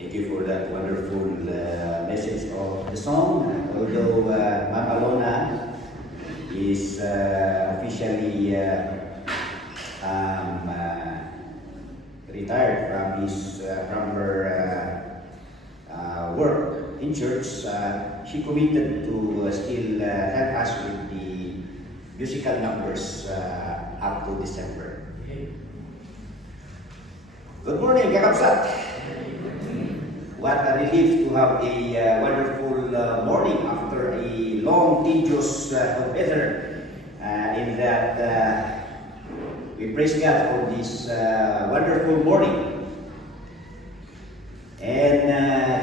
Thank you for that wonderful message of the song. Although Ma'am Alona is officially retired from her work in church, she committed to still help us with the musical numbers up to December. Good morning, Kakapsat! What a relief to have a wonderful morning after a long, tedious weather. In that we praise God for this wonderful morning. And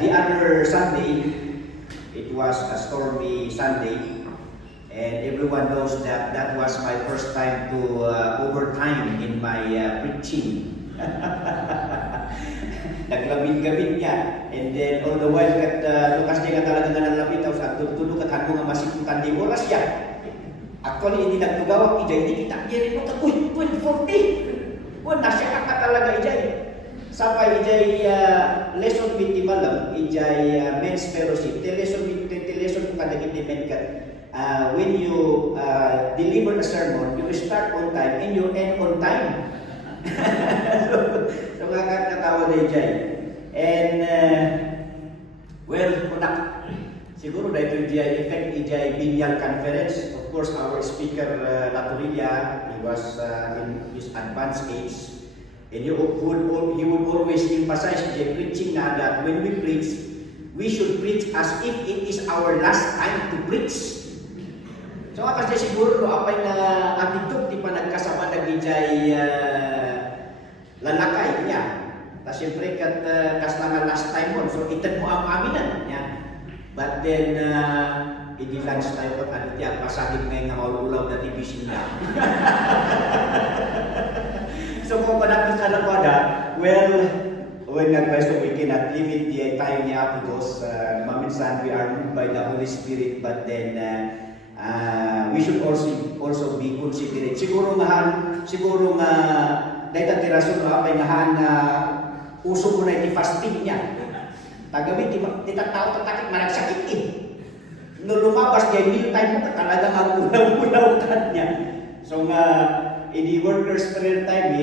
the other Sunday, it was a stormy Sunday. And everyone knows that that was my first time to overtime in my preaching. Naglabit-gabit niya. And then all the while kat lukas niya talaga nga nalapit tapos ang tutulog at hanggang nga masikutan di oras siya. Actually, hindi nagtugawag ijay, hindi kita rin mo uy, 2040. Nasya ka talaga ijay. Sapay ijay lesson 20 malam, ijay men's fellowship. Lesson 20 kung kadagit ni men kat. When you deliver a sermon, you start on time and you end on time. So nakakatawa na ijay. And well, siguro na ito ijay effect ijay Binyal Conference. Of course, our speaker Laturilla, he was in his advanced age. And he would always emphasize ijay preaching na that when we preach, we should preach as if it is our last time to preach. So kasi siguro no apay na attitude di pa nagkasama nagijay lalakay niya. Tapos siyempre kat kas nga last time mo, so itan mo ang aminan niya. But then hindi lunch tayo at ano tiyan, pasagin ngayon nga maululaw na division niya. So kung panapos na nakwada, well, when nag-question we cannot limit the time niya because maminsan we are moved by the Holy Spirit, but then we should also be considerate. Siguro nga dahil ang tirason na apay ngahan na uso mo na iti fasting niya. Tagawin, titatao tatakit managsakit eh. No lumabas niya, meal time mo talagang ang ulaw-ulaw ka niya. So nga, in the workers' prayer time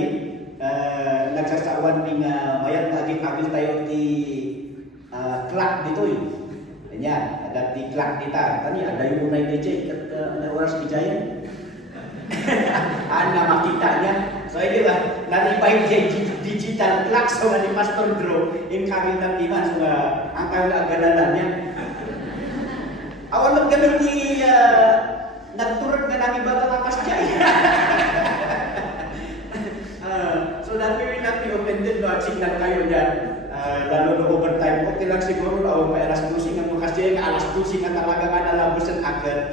nagsasawan ng mayat na agit-agit tayo di clock dito eh. Kanya, dati clock dita. Kanya, ada yung unay na dyan, at oras di dyan. Ano makita niya. So, hindi ba, nanipay dyan digital clock so ni Pastor Drew in kami ng iman. So, ang kayo na agalalan niya. Awan lang ganun ni nagturot na namin baga kakas dyan. So, that we will not be offended no, at signal kayo dyan. Lalo na overtime, okay lang siguro, may alas 12 ang bukas dyan, alas 12 nga talaga nga nalabusan agad.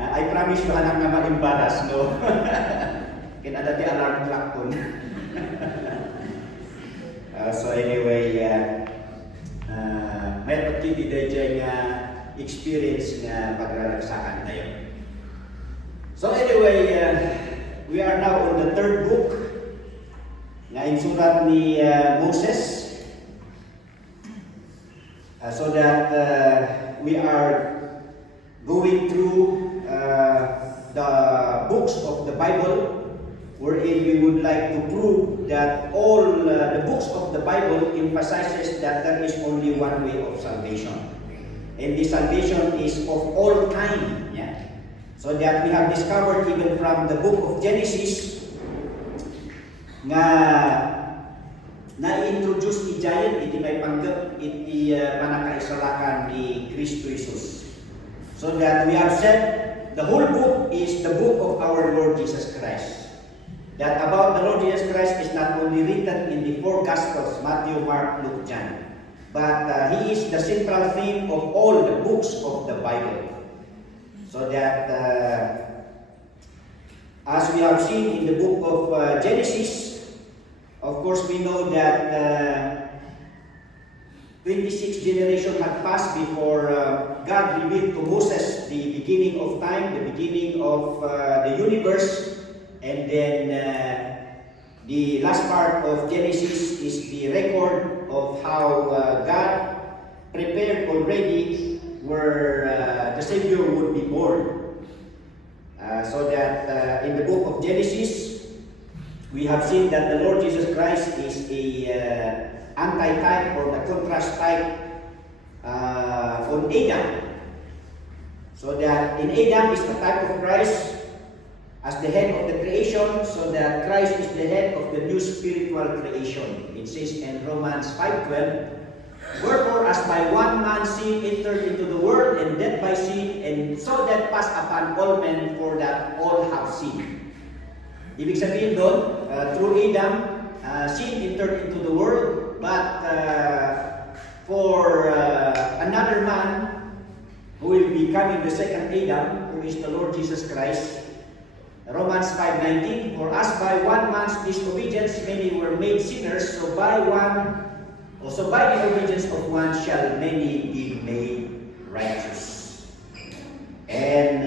I promise you, anak na ma-embarrass, no? Kinada di alarm clock po. So anyway, may pagkiti dyan nga experience nga paglalagsakan na yun. So anyway, we are now on the third book nga insulat ni Moses. So that we are going through the books of the Bible, wherein we would like to prove that all the books of the Bible emphasizes that there is only one way of salvation. And the salvation is of all time. Yeah. So that we have discovered even from the book of Genesis nga na-introduce ni Giant, iti may panggap, iti panakaisalakan ni Kristo Jesus. So that we have said, the whole book is the book of our Lord Jesus Christ. That about the Lord Jesus Christ is not only written in the four Gospels, Matthew, Mark, Luke, John, but He is the central theme of all the books of the Bible. So that, as we have seen in the book of Genesis, of course, we know that 26 generations had passed before God revealed to Moses the beginning of time, the beginning of the universe, and then the last part of Genesis is the record of how God prepared already where the Savior would be born. So that in the book of Genesis, we have seen that the Lord Jesus Christ is a anti-type or the contrast type on Adam. So that in Adam is the type of Christ as the head of the creation, so that Christ is the head of the new spiritual creation. It says in Romans 5:12, wherefore as by one man sin entered into the world, and death by sin, and so death passed upon all men, for that all have sinned. Ibig sabihin doon, through Adam, sin entered into the world, but for another man who will be coming the second Adam, who is the Lord Jesus Christ, Romans 5:19, for as by one man's disobedience many were made sinners, so by the obedience of one shall many be made righteous. And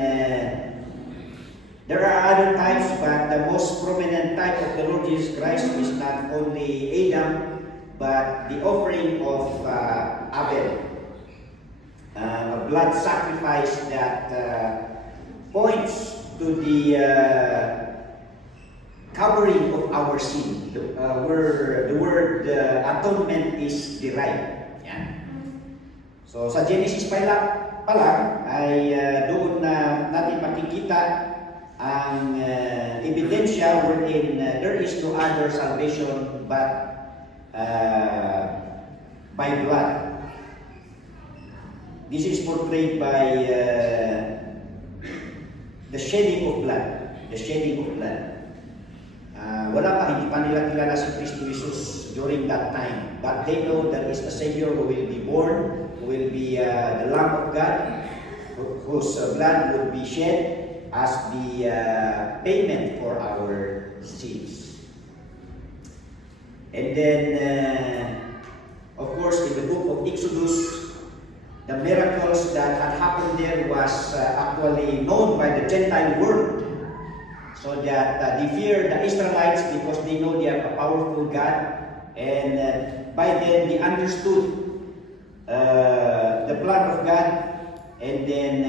there are other types, but the most prominent type of the Lord Jesus Christ is not only Adam, but the offering of Abel, a blood sacrifice that points to the covering of our sin, where the word atonement is derived. Yan. So sa Genesis pa lang ay doon na natin makikita ang ebidensya wherein there is no other salvation but by blood. This is portrayed by the shedding of blood. The shedding of blood. Hindi pa nila kilala si Kristo Jesus during that time. But they know there is a Savior who will be born, who will be the Lamb of God, whose blood would be shed as the payment for our sins. And then, of course, in the book of Exodus, the miracles that had happened there was actually known by the Gentile world. So that they fear the Israelites because they know they have a powerful God, and by then they understood the plan of God. And then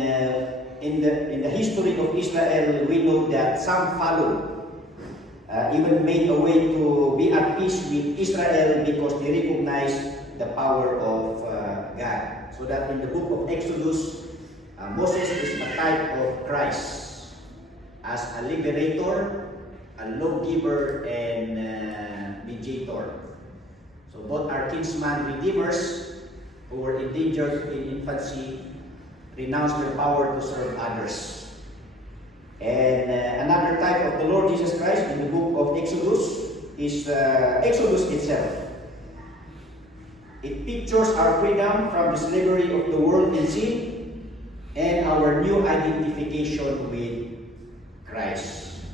in the history of Israel, we know that some followed, even made a way to be at peace with Israel because they recognized the power of God. So that in the book of Exodus, Moses is a type of Christ as a liberator, a lawgiver, and mediator. So both are kinsman redeemers who were endangered in infancy, renounced their power to serve others. And another type of the Lord Jesus Christ in the book of Exodus is Exodus itself. It pictures our freedom from the slavery of the world and sin, and our new identification with Christ.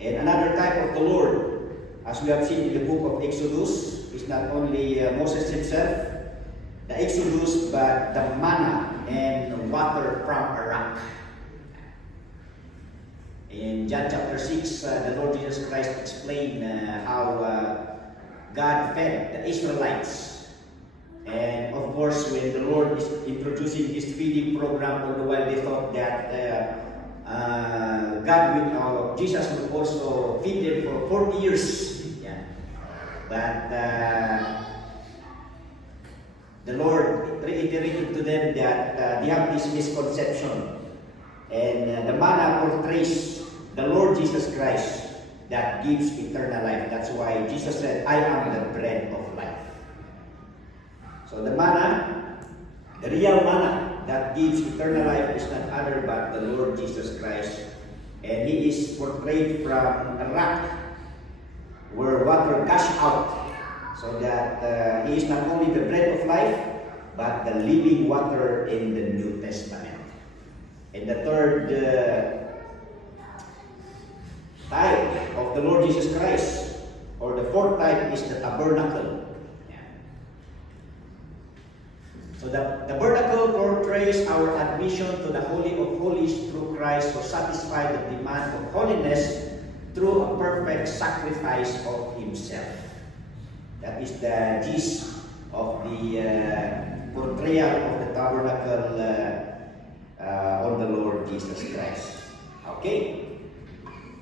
And another type of the Lord, as we have seen in the book of Exodus, is not only Moses himself, the Exodus, but the manna and the water from a rock. In John chapter 6, the Lord Jesus Christ explained how God fed the Israelites. And of course, when the Lord is introducing his feeding program, all the while they thought that Jesus would also feed them for 40 years. Yeah. But the Lord reiterated to them that they have this misconception. And the manna portrays the Lord Jesus Christ that gives eternal life. That's why Jesus said, I am the bread of life. So the manna, the real manna that gives eternal life is not other but the Lord Jesus Christ. And he is portrayed from a rock where water gushed out. So that he is not only the bread of life, but the living water in the New Testament. And the third type of the Lord Jesus Christ, or the fourth type, is the tabernacle. So the tabernacle portrays our admission to the Holy of Holies through Christ, who satisfied the demand of holiness through a perfect sacrifice of himself. That is the gist of the portrayal of the tabernacle on the Lord Jesus Christ. Okay?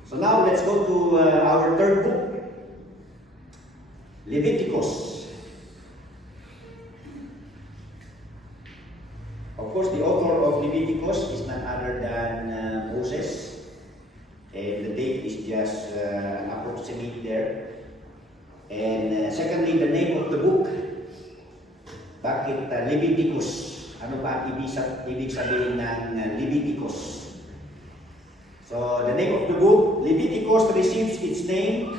So now let's go to our third book, Leviticus. Of course, the author of Leviticus is none other than Moses, and the date is just an approximate there. And secondly, the name of the book. Bakit Leviticus? Ano ba ang ibig sabihin ng Leviticus? So, the name of the book, Leviticus, receives its name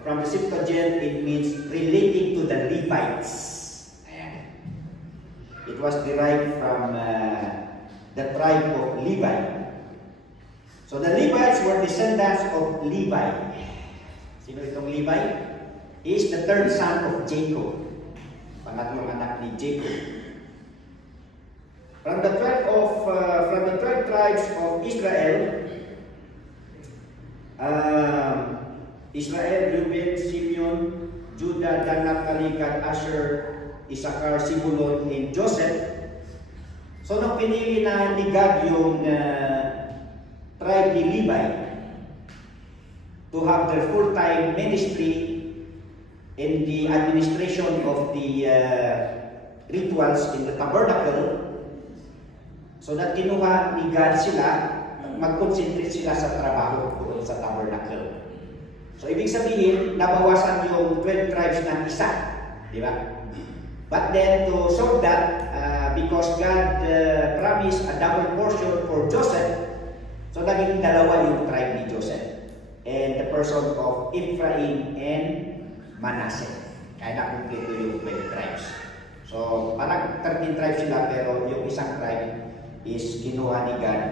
from the Septuagint. It means relating to the Levites. Ayan. It was derived from the tribe of Levi. So, the Levites were descendants of Levi. Sino itong Levi? He is the third son of Jacob. Pangatlong anak ni Jacob. From the 12 tribes of Israel, Israel, Reuben, Simeon, Judah, Dan, Naphtali, Gad, Asher, Issachar, Zebulun, and Joseph. So nung pinili na ni God yung tribe ni Levi to have their full-time ministry in the administration of the rituals in the tabernacle, so that kinuha ni God sila, mag-concentrate sila sa trabaho doon sa tabernacle. So ibig sabihin, nabawasan yung 12 tribes ng isa, di ba? But then to solve that, because God promised a double portion for Joseph, so naging dalawa yung tribe ni Joseph, and the person of Ephraim and Manasseh. Kaya nakumpleto yung 12 tribes. So parang 13 tribes sila, pero yung isang tribe is kinuha ni God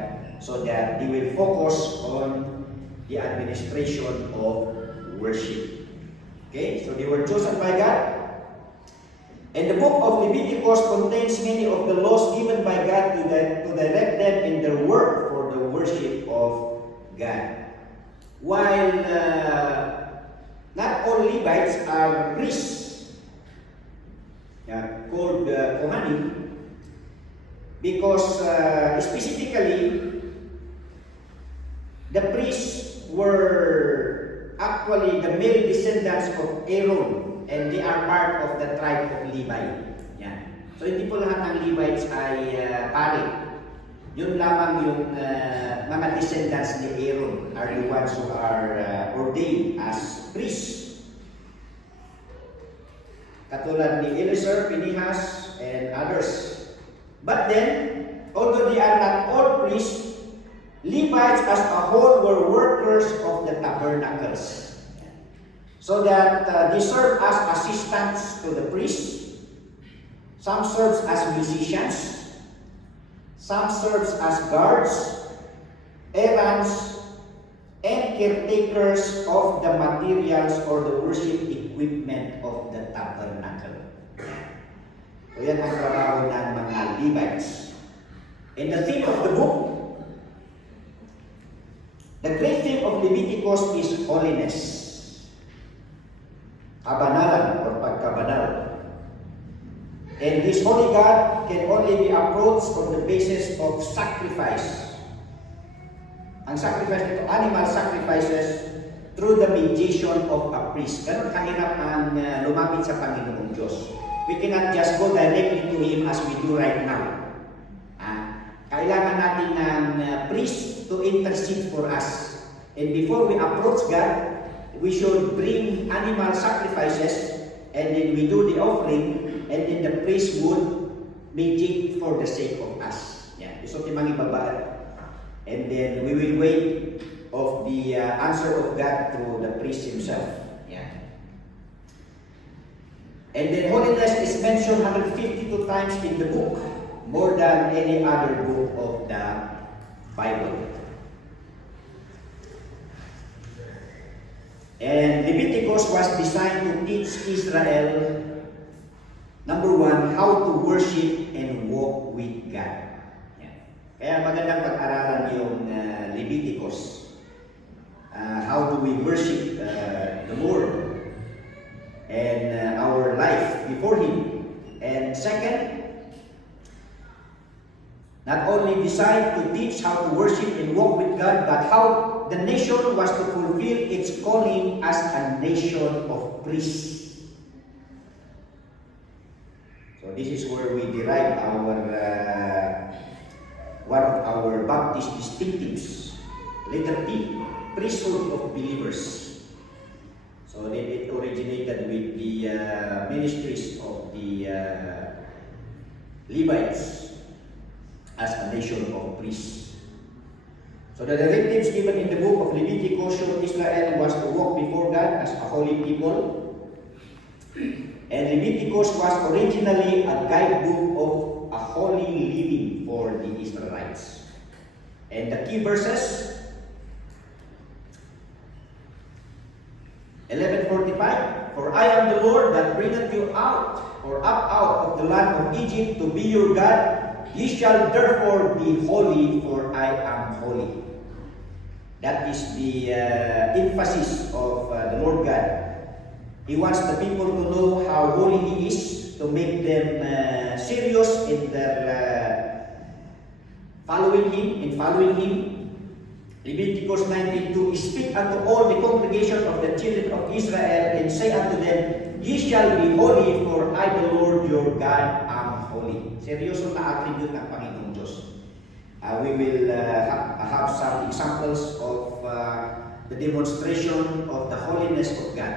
so that they will focus on the administration of worship. Okay, so they were chosen by God. And the book of Leviticus contains many of the laws given by God to direct them in their work for the worship of God. While not all Levites are priests, called Kohanim, because specifically, the priests were actually the male descendants of Aaron, and they are part of the tribe of Levi. Yan. So hindi po lahat ng Levites ay pare. Yun lamang yung mga descendants ni Aaron are the ones who are ordained as priests. Katulad ni Eleazar, Phinehas, and others. But then, although they are not all priests, Levites as a whole were workers of the tabernacles. So that they serve as assistants to the priests. Some serves as musicians. Some serves as guards, errands, and caretakers of the materials or the worship equipment of the tabernacle. So yan ang trabaho ng mga Levites. And the theme of the book, the great theme of Leviticus is holiness. Kabanalan or pagkabanal. And this holy God can only be approached on the basis of sacrifice. Ang sacrifice nito, animal sacrifices through the mediation of a priest. Ganun kahirap ang lumapit sa Panginoong Diyos. We cannot just go directly to Him as we do right now. Kailangan natin ng priest to intercede for us. And before we approach God, we should bring animal sacrifices, and then we do the offering, and then the priest would mediate for the sake of us. Yan. So, timang ibaba. And then we will wait of the answer of God through the priest himself. Yan. And then holiness is mentioned 152 times in the book, more than any other book of the Bible. And Leviticus was designed to teach Israel, number one, how to worship and walk with God. Yan. Kaya magandang pag-aralan yung Leviticus. How do we worship the Lord? and our life before Him. And second, not only designed to teach how to worship and walk with God, but how the nation was to fulfill its calling as a nation of priests. So this is where we derive our one of our Baptist distinctives, letter P, priesthood of believers. So then it originated with the ministries of the Levites as a nation of priests. So the directives given in the book of Leviticus showed Israel was to walk before God as a holy people. And Leviticus was originally a guidebook of a holy living for the Israelites. And the key verses, 11:45, for I am the Lord that bringeth you out, or up out of the land of Egypt to be your God. Ye shall therefore be holy, for I am holy. That is the emphasis of the Lord God. He wants the people to know how holy He is, to make them serious in their following Him. Leviticus 19:2, speak unto all the congregation of the children of Israel, and say unto them, Ye shall be holy, for I the Lord your God am holy. Seryoso na attribute ng Panginoong Diyos. We will have some examples of the demonstration of the holiness of God.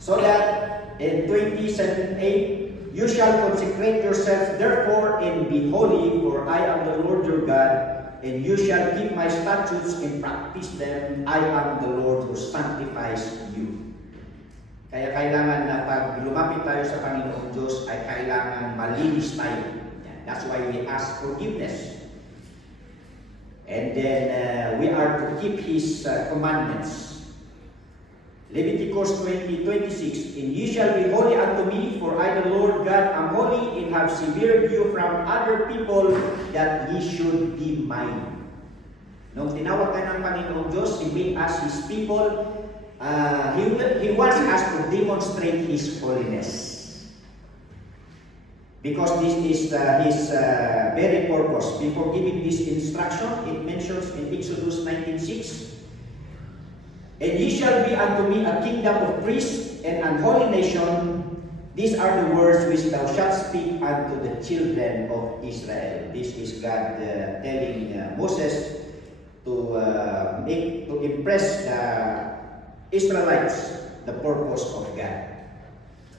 So that in 27:8, you shall consecrate yourselves therefore and be holy, for I am the Lord your God, and you shall keep my statutes and practice them. I am the Lord who sanctifies you. Kaya kailangan na pag lumapit tayo sa Panginoong Diyos ay kailangan malinis tayo. That's why we ask forgiveness. And then we are to keep His commandments. Leviticus 20:26, and ye shall be holy unto me, for I the Lord God am holy, and have severed you from other people, that ye should be mine. Nung tinawag tayo ng Panginoong Diyos, He made us His people. He wants us to demonstrate His holiness. Because this is His very purpose. Before giving this instruction, it mentions in Exodus 19:6, and ye shall be unto me a kingdom of priests and an holy nation. These are the words which thou shalt speak unto the children of Israel. This is God telling Moses to impress the Israelites the purpose of God.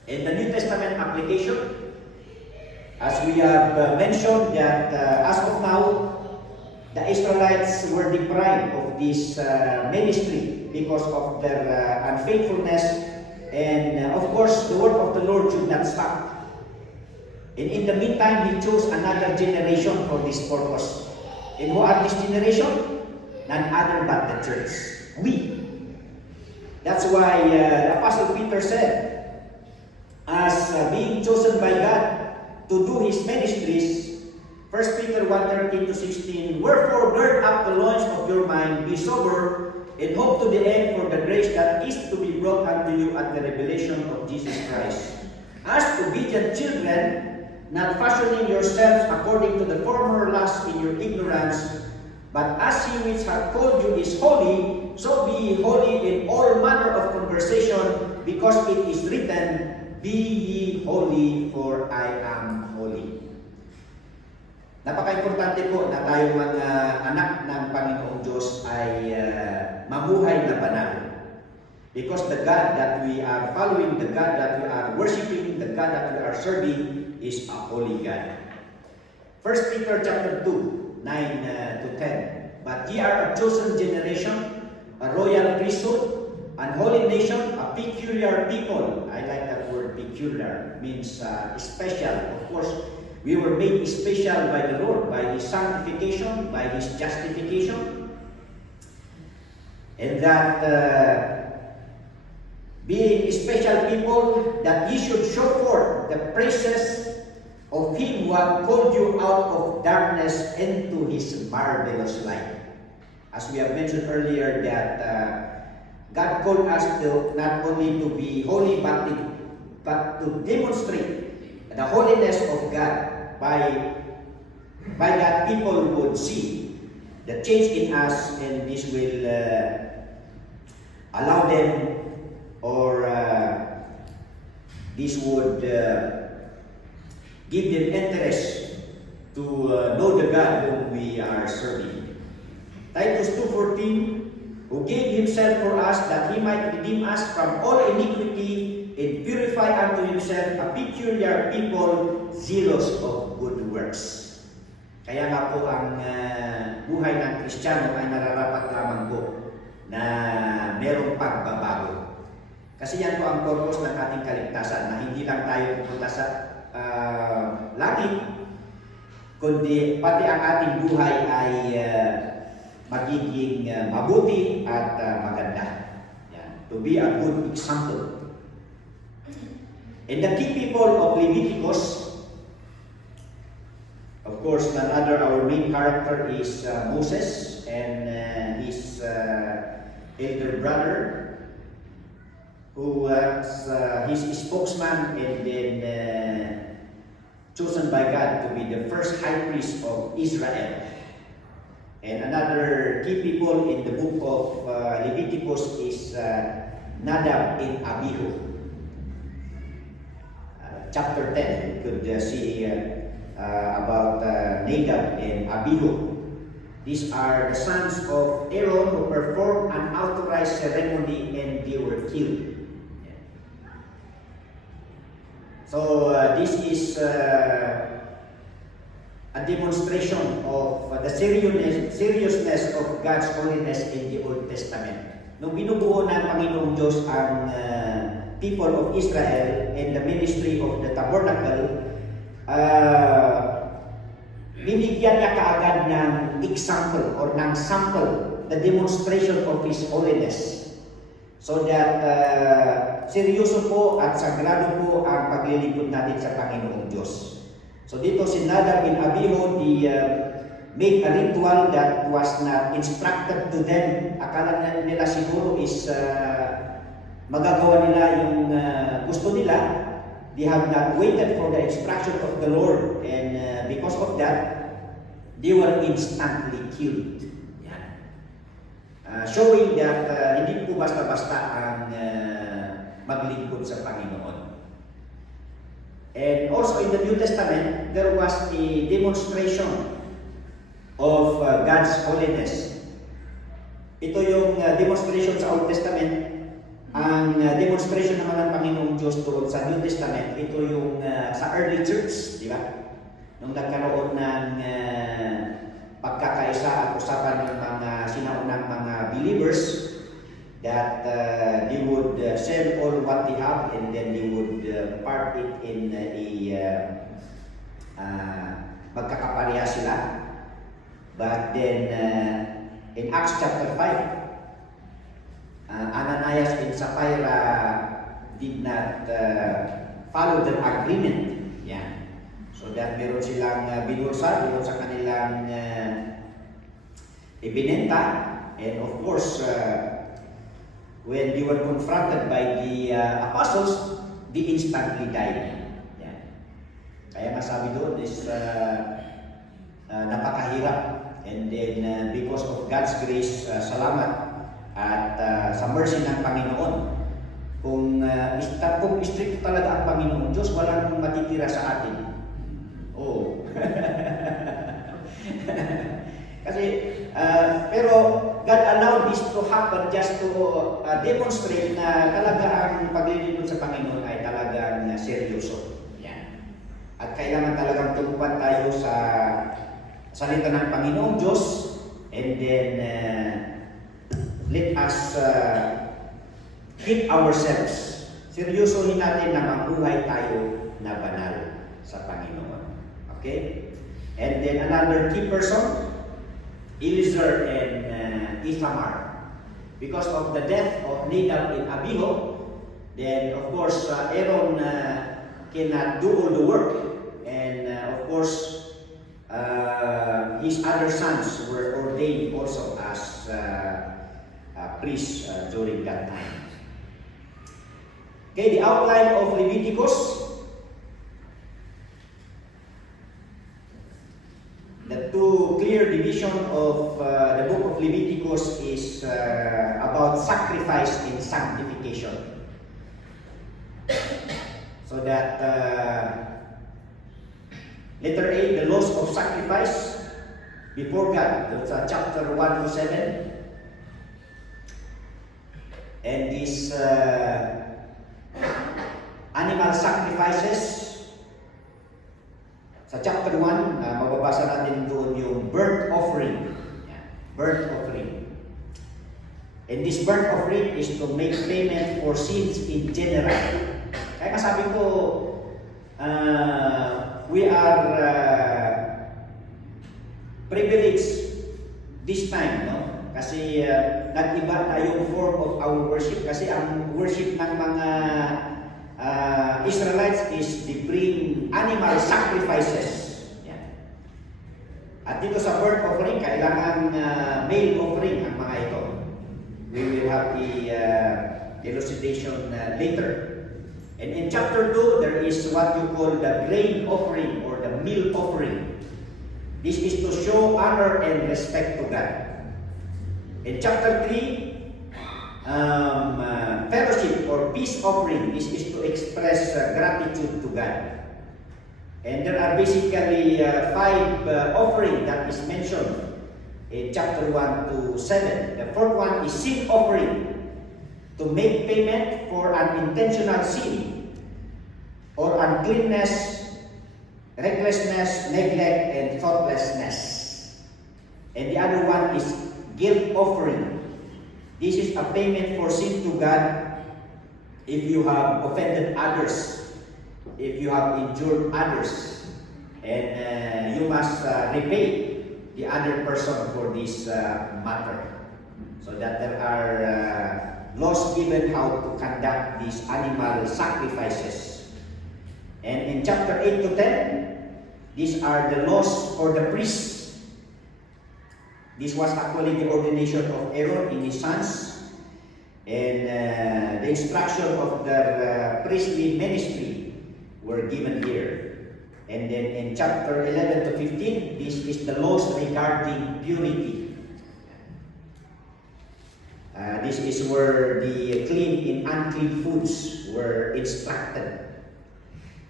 In the New Testament application, as we have mentioned that as of now, the Israelites were deprived of this ministry because of their unfaithfulness, and of course the work of the Lord should not stop. And in the meantime, He chose another generation for this purpose. And who are this generation? None other but the church. We. That's why the Apostle Peter said, as being chosen by God to do His ministries, 1 Peter 1:13-16, wherefore gird up the loins of your mind, be sober, and hope to the end for the grace that is to be brought unto you at the revelation of Jesus Christ. As obedient children, not fashioning yourselves according to the former lust in your ignorance, but as He which hath called you is holy, so be ye holy in all manner of conversation, because it is written, Be ye holy, for I am holy. Napaka-importante po na tayong mga anak ng Panginoong Diyos ay mamuhay na banal. Because the God that we are following, the God that we are worshiping, the God that we are serving is a holy God. 1 Peter chapter 2, 9-10. But ye are a chosen generation, a royal priesthood, an holy nation, a peculiar people. I like that word peculiar, means special. Of course, we were made special by the Lord, by His sanctification, by His justification. And that being special people, that ye should show forth the praises of Him who hath called you out of darkness into His marvelous light. As we have mentioned earlier, that God called us to not only to be holy, but to demonstrate the holiness of God by that people would see the change in us, and this will allow them, or this would give them interest to know the God whom we are serving. Titus 2:14, who gave himself for us that he might redeem us from all iniquity and purify unto himself a peculiar people zealous of good works. Kaya nga po ang buhay ng Kristiyano ay nararapat lamang po na merong pagbabago. Kasi yan po ang purpose ng ating kaligtasan, na hindi lang tayo pupunta sa langit, kundi pati ang ating buhay ay magiging mabuti at maganda. Yan. To be a good example. And the key people of Leviticus, of course, none other, our main character is Moses and his elder brother, who was his spokesman and then chosen by God to be the first high priest of Israel. And another key people in the book of Leviticus is Nadab and Abihu. Chapter 10, you could see about Nadab and Abihu. These are the sons of Aaron who performed an authorized ceremony and they were killed. So this is a demonstration of the seriousness of God's holiness in the Old Testament. Nung binubuo ng Panginoong Diyos ang people of Israel and the ministry of the tabernacle, binigyan niya kaagad ng example or ng sample, the demonstration of His holiness. So that seryoso po at sagrado po ang paglilingkod natin sa Panginoong Diyos. So dito si Nadab and Abihu, made a ritual that was not instructed to them. Akala nila siguro is magagawa nila yung gusto nila. They have not waited for the instruction of the Lord, and because of that, they were instantly killed. Yan. Showing that hindi po basta-basta ang maglingkod sa Panginoon. And also in the New Testament, there was a demonstration of God's holiness. Ito yung demonstration sa Old Testament. Ang demonstration naman ng Panginoong Diyos doon sa New Testament, ito yung sa early church, di ba? Nung nagkaroon ng pagkakaisa at usapan ng mga sinaunang mga believers, that they would sell all what they have and then they would part it in magkakapareha sila. But then in Acts chapter 5, Ananias and Sapphira did not follow the agreement. Yan. So that meron silang binulsa doon sa kanilang ibinenta, and of course when they were confronted by the apostles, they instantly died. Yan. Kaya masabi doon is napakahirap, and then because of God's grace, salamat at sa mercy ng Panginoon, kung strict talaga ang Panginoon Diyos, walang matitira sa atin. Oh. Kasi pero God allowed this to happen just to demonstrate na talaga ang paglilingkod sa Panginoon ay talagang seryoso. Yan. At kailangan talagang tumupad tayo sa salita ng Panginoong Diyos, and then let us keep ourselves. Seryosohin natin na mabuhay tayo na banal sa Panginoon. Okay? And then another key person, Eliezer and Ithamar. Because of the death of Nadab and Abihu, then of course Aaron cannot do all the work, and of course his other sons were ordained also as priest during that time. Okay, the outline of Leviticus. The two clear division of the book of Leviticus is about sacrifice and sanctification. So that letter A, the laws of sacrifice before God. That's chapter 1 to 7. And these animal sacrifices. Sa chapter 1, mababasa natin doon yung burnt offering. Yan. Burnt offering. And this burnt offering is to make payment for sins in general. Kaya sabi ko, we are privileged this time, no? Kasi nag-iba na yung form of our worship. Kasi ang worship ng mga Israelites is they bring animal sacrifices. Yan. At dito sa burnt offering, kailangan male offering ang mga ito. We will have the elucidation later. And in chapter 2, there is what you call the grain offering or the meal offering. This is to show honor and respect to God. In chapter 3, fellowship or peace offering. This is to express gratitude to God. And there are basically 5 offering that is mentioned in chapter 1 to 7. The fourth one is sin offering, to make payment for an intentional sin or uncleanness, recklessness, neglect, and thoughtlessness. And the other one is guilt offering. This is a payment for sin to God if you have offended others, if you have injured others, and you must repay the other person for this matter. So that there are laws given how to conduct these animal sacrifices. And in chapter 8 to 10, these are the laws for the priests. This was actually the ordination of Aaron and his sons, and the instruction of their priestly ministry were given here. And then in chapter 11 to 15, this is the laws regarding purity. This is where the clean and unclean foods were instructed.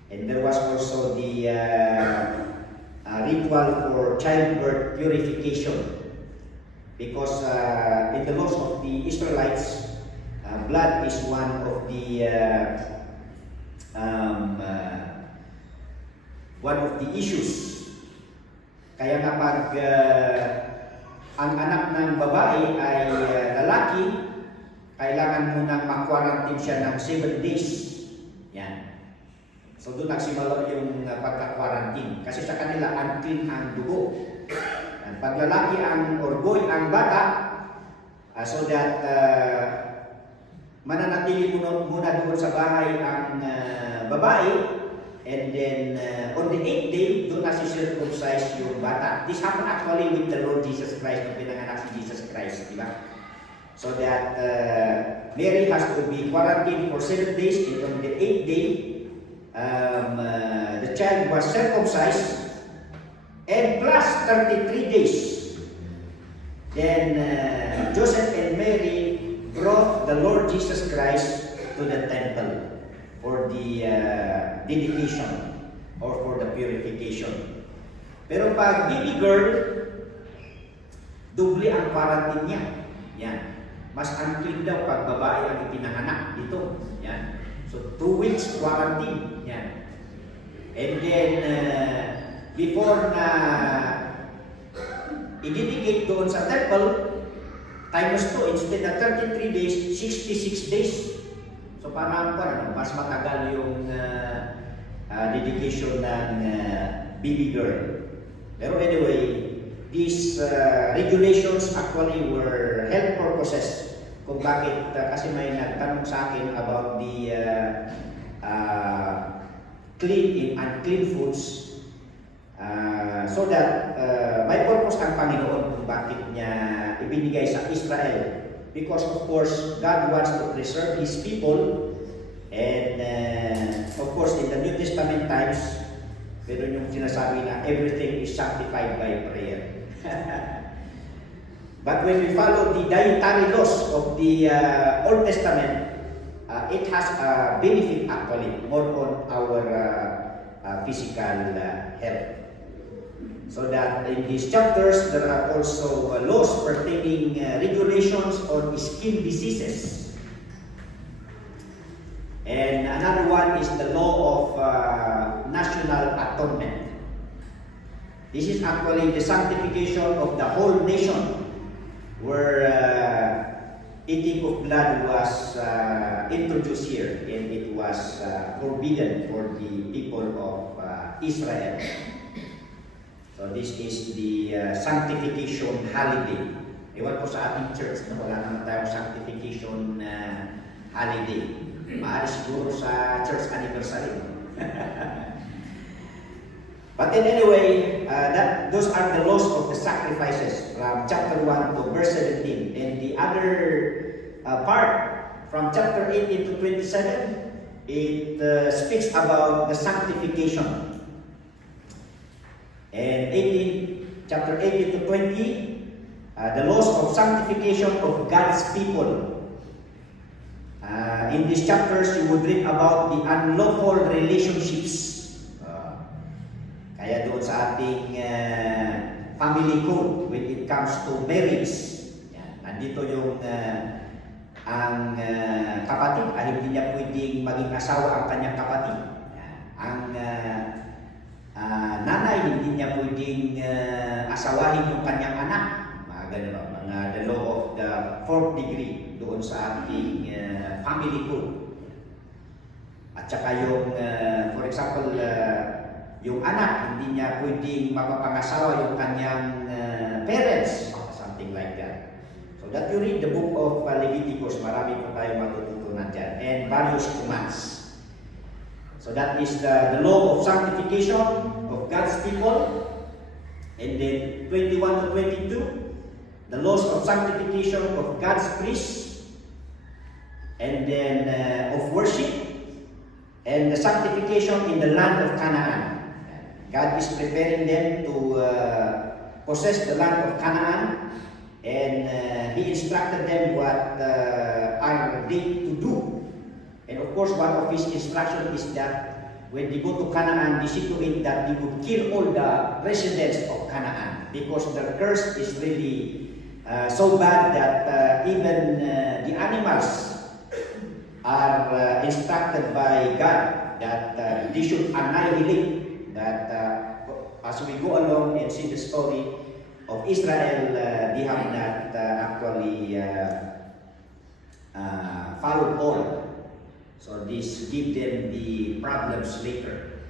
And there was also the ritual for childbirth purification. Because in the laws of the Israelites, blood is one of the issues. Kaya nga pag ang anak ng babae ay lalaki, kailangan munang ma-quarantine siya ng 7 days. Yan. So doon nagsimula yung pagka-quarantine. Kasi sa kanila, unclean ang dugo. Pag lalaki or boy ang bata, so that mananatili muna doon sa bahay ang babae, and then on the 8th day, doon na si-circumcise yung bata. This happened actually with the Lord Jesus Christ, nung pinanganak si Jesus Christ, di ba? So that Mary has to be quarantined for 7 days, and on the 8th day, the child was circumcised, and plus 33 days. Then Joseph and Mary brought the Lord Jesus Christ to the temple for the dedication or for the purification. Pero pag baby girl, doble ang quarantine niya. Yan. Mas unclean daw pag babae ang ipinanganak dito. Yan. So 2 weeks quarantine. Yan. And then before na i-dedicate doon sa temple, times 2, instead na 33 days, 66 days. So parang mas matagal yung dedication ng baby girl. Pero anyway, these regulations actually were health purposes. Kung bakit, kasi may nagtanong sa akin about the clean and unclean foods. So that may purpose ang Panginoon kung bakit niya ibinigay sa Israel because of course God wants to preserve His people, and of course in the New Testament times, meron yung sinasabi na everything is sanctified by prayer. But when we follow the dietary laws of the Old Testament, it has a benefit actually more on our physical health. So that in these chapters, there are also laws pertaining regulations on skin diseases. And another one is the law of national atonement. This is actually the sanctification of the whole nation, where eating of blood was introduced here, and it was forbidden for the people of Israel. So this is the sanctification holiday. Ewan ko sa ating church na wala naman tayong sanctification holiday. Maaari siguro sa church anniversary. But then anyway, those are the laws of the sacrifices from chapter 1 to verse 17. And the other part from chapter 18 to 27, it speaks about the sanctification. And chapter 18 to 20, the laws of sanctification of God's people. In these chapters, you would read about the unlawful relationships. Kaya doon sa ating family code when it comes to marriage, nandito yung ang kapatid ay hindi niya pwedeng maging asawa ang kanyang kapatid. Ang nanay hindi niya pwedeng asawahin yung kanyang anak. Mga ganun, mga the law of the fourth degree doon sa ating family code. At saka yung, for example, yung anak, hindi niya pwedeng mapapangasawa yung kanyang parents, something like that. So that you read the book of Leviticus, marami po tayo matututunan dyan, and various commands. So that is the law of sanctification of God's people. And then 21 to 22, the laws of sanctification of God's priests, and then of worship, and the sanctification in the land of Canaan. God is preparing them to possess the land of Canaan, and He instructed them what are they to do. And of course, one of His instructions is that when they go to Canaan, they see to it that they would kill all the residents of Canaan, because the curse is really so bad that even the animals are instructed by God that they should annihilate. That as we go along and see the story of Israel, they have not actually followed all. So this give them the problems later.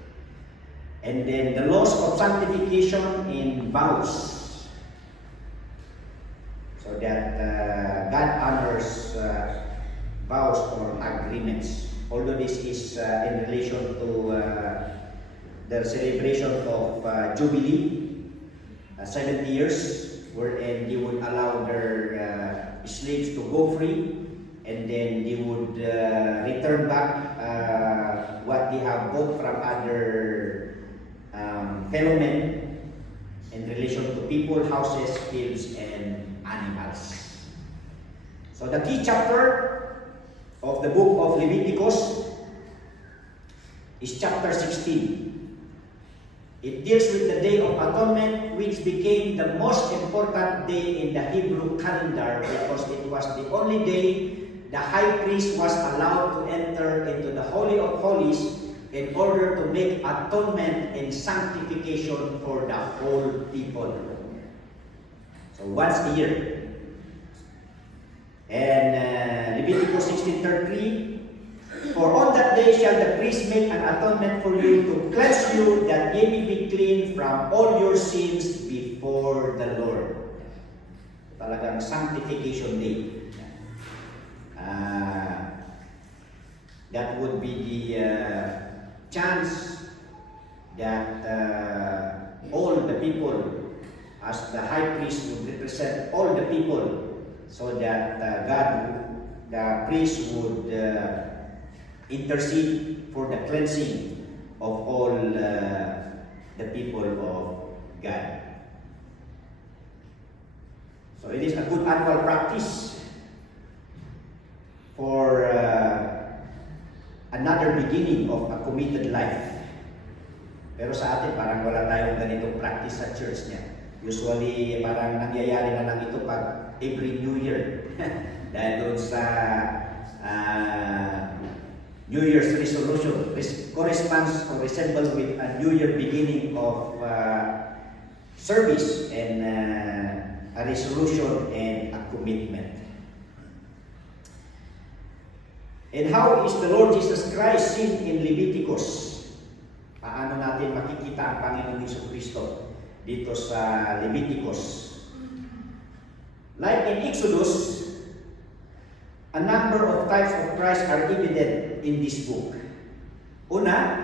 And then the laws of sanctification in vows, so that God honors vows or agreements. Although this is in relation to the celebration of Jubilee, 70 years, wherein they would allow their slaves to go free, and then they would return back what they have bought from other fellow men in relation to people, houses, fields, and animals. So the key chapter of the book of Leviticus is chapter 16. It deals with the Day of Atonement, which became the most important day in the Hebrew calendar, because it was the only day the high priest was allowed to enter into the Holy of Holies in order to make atonement and sanctification for the whole people. So once a year. And Leviticus 16:33, for on that day shall the priest make an atonement for you to cleanse you, that ye may be clean from all your sins before the Lord. Talagang sanctification day. That would be the chance that all the people, as the high priest would represent all the people, so that the priest would intercede for the cleansing of all the people of God. So it is a good annual practice for another beginning of a committed life. Pero sa atin, parang wala tayong ganitong practice sa church niya. Usually, parang nangyayari na lang ito pag every New Year. Dahil doon sa New Year's resolution corresponds or resembles with a New Year beginning of service and a resolution and a commitment. And how is the Lord Jesus Christ seen in Leviticus? Paano natin makikita ang Panginoong Jesucristo dito sa Leviticus? Like in Exodus, a number of types of Christ are evident in this book. Una,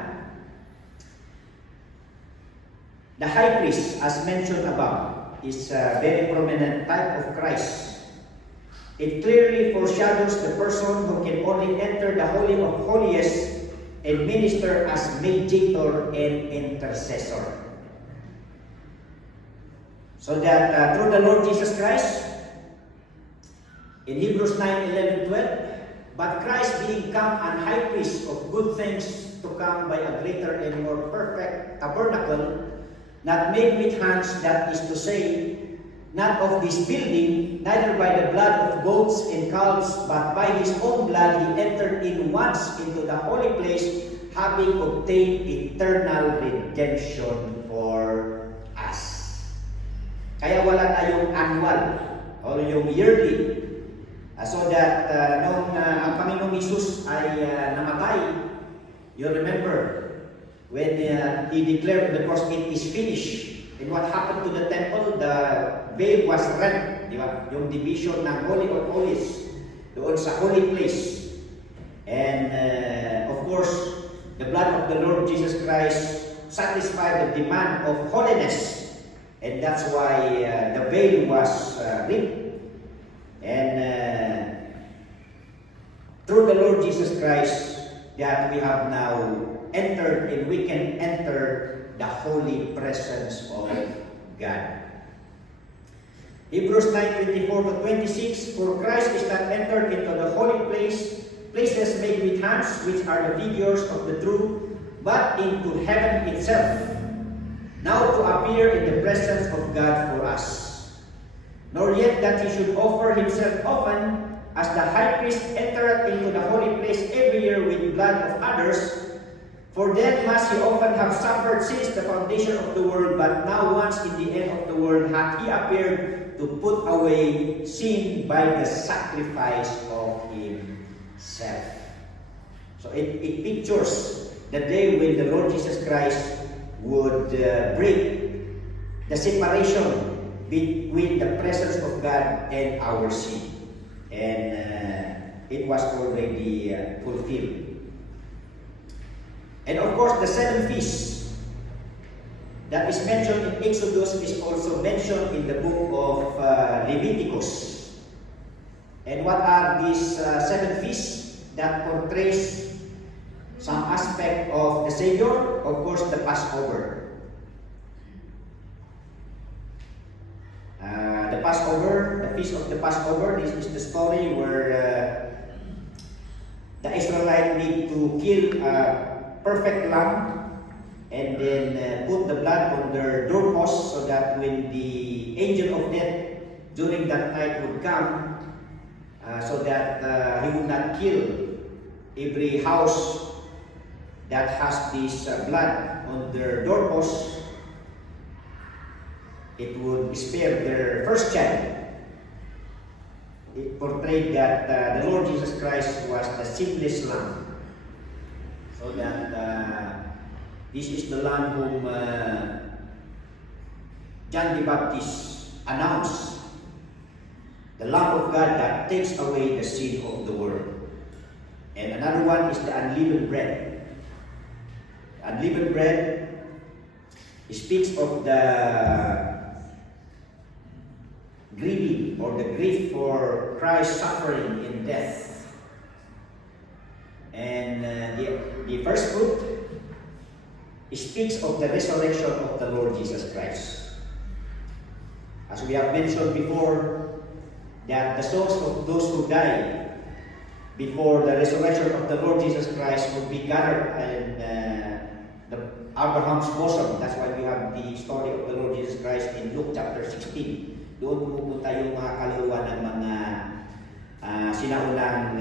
the high priest, as mentioned above, is a very prominent type of Christ. It clearly foreshadows the person who can only enter the Holy of Holiest and minister as mediator and intercessor. So that through the Lord Jesus Christ, in Hebrews 9, 11, 12, but Christ being come an high priest of good things to come by a greater and more perfect tabernacle, not made with hands, that is to say, not of this building, neither by the blood of goats and calves, but by his own blood he entered in once into the holy place, having obtained eternal redemption for us. Kaya wala na yung annual o yung yearly. So that nung ang Panginoong Jesus ay namatay, you remember when he declared on the cross, it is finished. And what happened to the temple? The veil was rent, di ba? Yung division ng Holy of Holies doon sa holy place. And of course, the blood of the Lord Jesus Christ satisfied the demand of holiness. And that's why the veil was ripped. And through the Lord Jesus Christ, that we have now entered and we can enter the holy presence of God. Hebrews 9:24-26, for Christ is not entered into the holy places made with hands, which are the figures of the true, but into heaven itself, now to appear in the presence of God for us. Nor yet that he should offer himself often, as the high priest entereth into the holy place every year with blood of others, for then must he often have suffered since the foundation of the world, but now once in the end of the world hath he appeared to put away sin by the sacrifice of himself. So it pictures the day when the Lord Jesus Christ would break the separation between the presence of God and our sin. And it was already fulfilled. And of course, the 7 feasts that is mentioned in Exodus is also mentioned in the book of Leviticus. And what are these 7 feasts that portrays some aspect of the Savior? Of course, the Passover. The Passover, the feast of the Passover, this is the story where the Israelites need to kill perfect lamb and then put the blood on their doorposts, so that when the angel of death during that night would come, so that he would not kill every house that has this blood on their doorposts, it would spare their first child. It portrayed that the Lord Jesus Christ was the sinless lamb. So that this is the Lamb whom John the Baptist announced, the Lamb of God that takes away the sin of the world. And another one is the unleavened bread. The unleavened bread speaks of the grieving or the grief for Christ's suffering in death. And the first fruit speaks of the resurrection of the Lord Jesus Christ. As we have mentioned before, that the souls of those who die before the resurrection of the Lord Jesus Christ will be gathered in Abraham's bosom. That's why we have the story of the Lord Jesus Christ in Luke chapter 16. Doon pumupunta yung mga kaluluwa ng mga sinaunang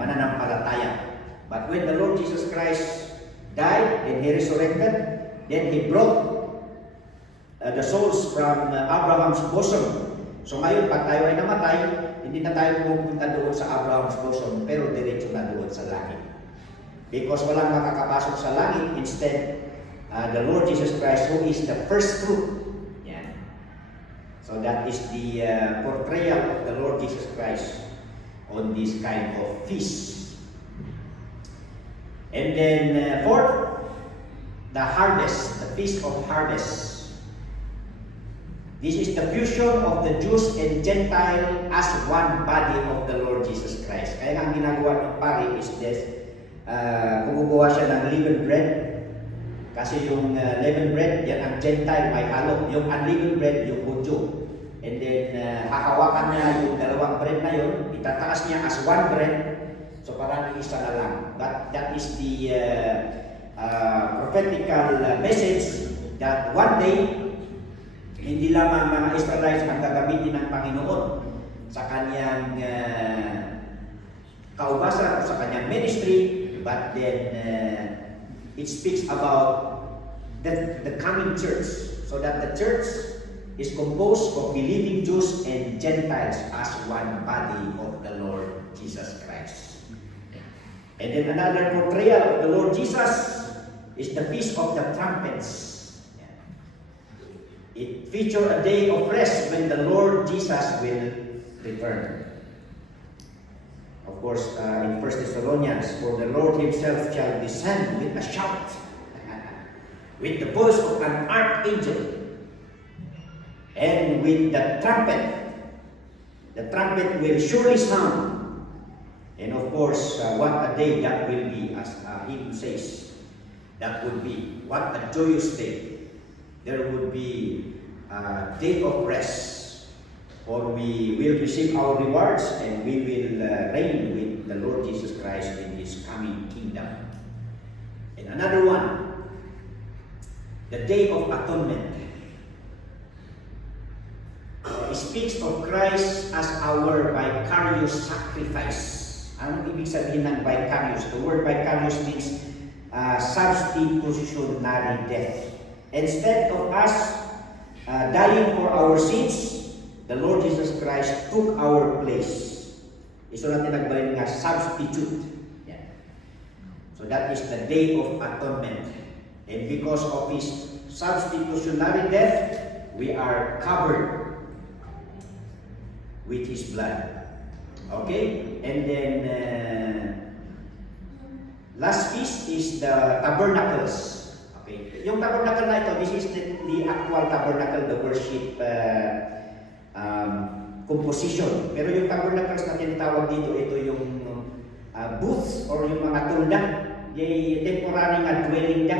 mananampalataya. But when the Lord Jesus Christ died and He resurrected, then He brought the souls from Abraham's bosom. So ngayon, pag tayo ay namatay, hindi na tayo pumunta doon sa Abraham's bosom, pero diretso na doon sa langit. Because walang makakapasok sa langit, instead, the Lord Jesus Christ, who is the first fruit. Yan. So that is the portrayal of the Lord Jesus Christ on this kind of feast. And then, fourth, the harvest, the feast of harvest. This is the fusion of the Jews and Gentile as one body of the Lord Jesus Christ. Kaya ang ginagawa ng pari is this, kumukuha siya ng leavened bread. Kasi yung leavened bread, yan ang Gentile, may halo. Yung unleavened bread, yung Hudyo. And then, hahawakan niya yung dalawang bread na yun, itataas niya as one bread. So parang isa na lang. But that is the prophetical message that one day, hindi lamang mga Israelites ang gagamitin ng Panginoon sa kanyang kaubasan, sa kanyang ministry, but then it speaks about the coming church, so that the church is composed of believing Jews and Gentiles as one body of the Lord Jesus Christ. And then another portrayal of the Lord Jesus is the Feast of the Trumpets. It features a day of rest when the Lord Jesus will return. Of course, in 1 Thessalonians, for the Lord Himself shall descend with a shout, with the voice of an archangel, and with the trumpet. The trumpet will surely sound. And of course, what a day that will be, as hymn says, that would be. What a joyous day. There would be a day of rest, for we will receive our rewards and we will reign with the Lord Jesus Christ in His coming kingdom. And another one, the Day of Atonement. It speaks of Christ as our vicarious sacrifice. Anong ibig sabihin ng vicarious? The word vicarious means substitutionary death. Instead of us dying for our sins, the Lord Jesus Christ took our place. Iso natin nagbalin nga, substitute. Yeah. So that is the Day of Atonement. And because of His substitutionary death, we are covered with His blood. Okay? And then, last feast is the Tabernacles. Yung tabernacle na ito, this is the actual tabernacle, the worship composition. Pero yung tabernacles na tinatawag dito, ito yung booths or yung mga tulda, yung temporary nga dwelling na,